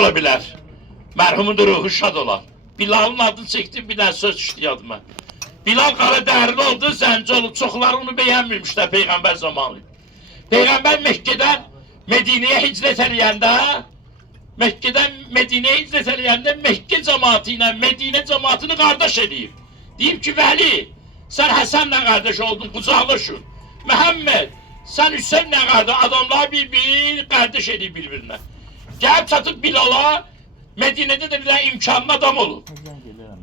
olabilir. Merhumun da ruhu şad olar. Bilal'ın adını çektim, bir daha söz düştü yadıma. Bilal qara değerli oldu, zənci olub. Çoxları onu beğenmemişler Peygamber zamanı. Peygamber Mekke'den Medine'ye hicret eləyəndə, Mekke cemaatiyle Medine cemaatini kardeş edeyim. Diyeyim ki Veli, sen Hasan'la kardeş oldun, kucaklaşın. Muhammed, sen Hüseyin'le kardeş, adamlar birbirini kardeş edeyim birbirine. Gelip çatıp Bilal'a, Medine'de de bir tane imkanlı adam olur.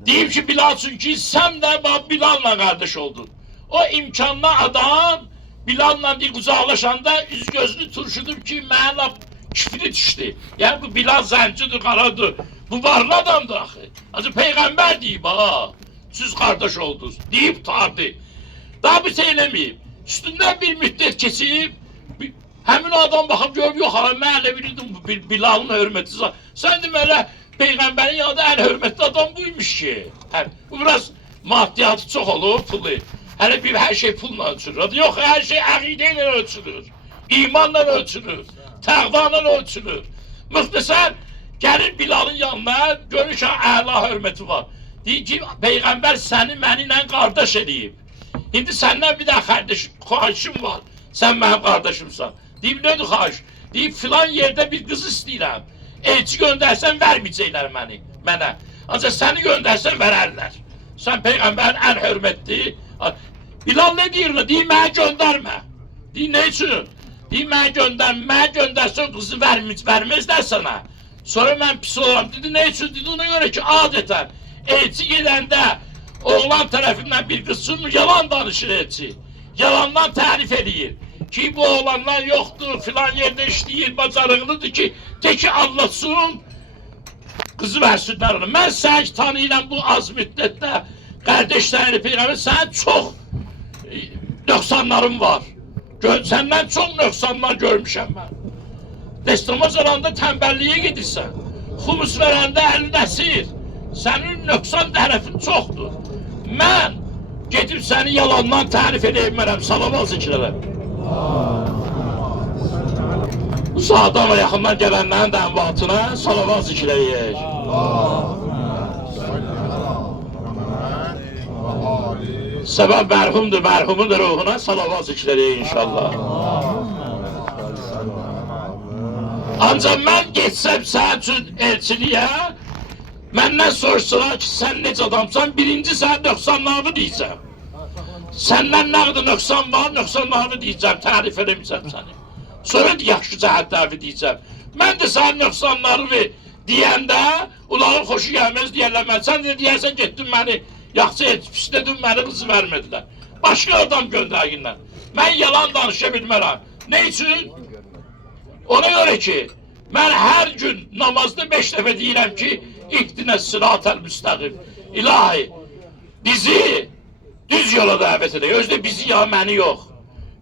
Diyeyim ki Bilal, çünkü sen de Bilal'la kardeş oldun. O imkanlı adam Bilal'la bir kucaklaşanda üz gözünü turşudur ki mənə küfrü düştü. Yani bu Bilal zəncidir, qaradır. Bu varlı adamdır axı. Azı Peygamber deyib ha. Siz kardeş oldunuz. Deyib tardı. Daha bir şey eləməyib. Üstünden bir müddet keçib, həmin adam baxıb görüb, yox hala mən elə bilirdim Bilal'ın hörməti. Sen demələ Peygamberin yanında en hörmətli adam buymuş ki. Bu biraz maddiyatı çok olur, pulu. Hele bir her şey pulla ölçülür. Yok, her şey akideyle ölçülür. İmanla ölçülür. Təqvanla ölçülür. Müxtəsər gəlir Bilal'ın yanına, görür ki əla hörməti var. Deyir ki Peygamber seni mənimlə qardaş edeyim. İndi səndən bir daha xahişim var. Sen benim kardeşimsən. Deyim nədir xahiş? Deyim filan yerde bir kız istəyirəm. Elçi göndersen vermeyecekler mənə. Ancaq səni göndersen vererler. Sen Peygamberin en hürmetli. Bilal ne diyor? Deyim mənə gönderme. Deyim ne için? Deyim mənə göndersen kızı vermezler sana. Sonra ben pis olam. Dedi ne için? Dedi ona göre ki adeten elçi gidende oğlan tarafından bir kızın yalan danışır elçi. Yalandan tarif ediyor. Ki bu oğlanlar yoktur, filan yerde işleyir, bacarıqlıdır ki teki anlatsın, kızı versinler ona. Ben səni tanıyıram bu az müddətdə, kardeşlerini Peygamber, sen çok nöqsanlarım var. Senden çok nöqsanlar görmüşəm ben. Destamaz alanda tembelliğe gidirsən. Xumus verəndə əlin əsir. Senin nöqsan tərəfin çoxdur. Mən gedib səni yalandan tarif edəyim, salavat zikirlərəm. Bu sağdan ve yakından gelenlerin de envatına salavat zikreyek. Sebep merhumdur, merhumun da ruhuna salavat zikreyek inşallah. Ancak ben geçsem sen için elçiliğe, benden sorsalar ki sen nec adamsan, birinci sen nöqsanlarını diyeceğim. Senden ne kadar nöqsan var, nöqsanlarını diyeceğim, tarif edemeyeceğim seni. Sonra yaxşı cəhətlərini diyeceğim. Ben de sen nöqsanlarını deyəndə, onların xoşu gəlməz deyərlər mən. Sen de deyərsən getdin beni, yaxşı pisledin beni, kızı vermediler. Başka adam göndərginlər. Ben yalan danışa bilmərəm. Ne için? Ona göre ki, ben her gün namazda 5 dəfə deyirəm ki, İhdinə sıratəl müstəqim. İlahi, bizi düz yola davet edək. Özde bizi ya, məni yox.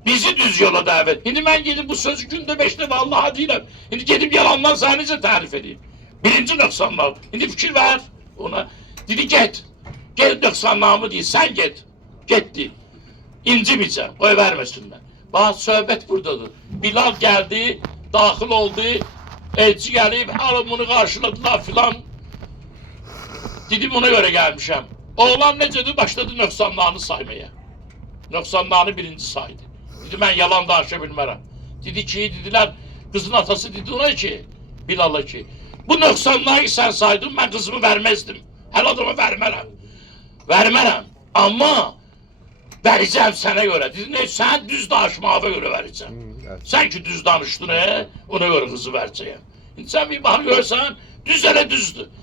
Bizi düz yola davet. Şimdi ben gidip bu sözü günde 5 defa Allah'a deyirəm. Şimdi gidip yalandan sana necə tarif edeyim. Birinci nöqsanlar. Şimdi fikir ver ona. Dedi get. Gel nöqsanlarımı deyil. Sen get. Getdi. İncimeyeceğim. Qoy vermesinler. Bak söhbət buradadır. Bilal geldi, daxil oldu. Elçi gelip alın bunu karşıladılar filan. Dedim ona göre gelmişəm. Oğlan necədir? Başladı nöqsanlarını saymaya. Nöqsanlarını birinci saydı. Dedi ben yalan danışa bilmərəm. Dedi ki, dediler, kızın atası dedi ona ki, Bilal'a ki, bu nöqsanları sen saydın, ben kızımı vermezdim. Her adamı vermərəm. Vermərəm. Ama vereceğim sana göre. Dedi ne? Sen düz danışmağa göre vereceğim. Sen ki düz danıştın ona göre kızı vereceğim. Sen bir bak görsen düz ele düzdür.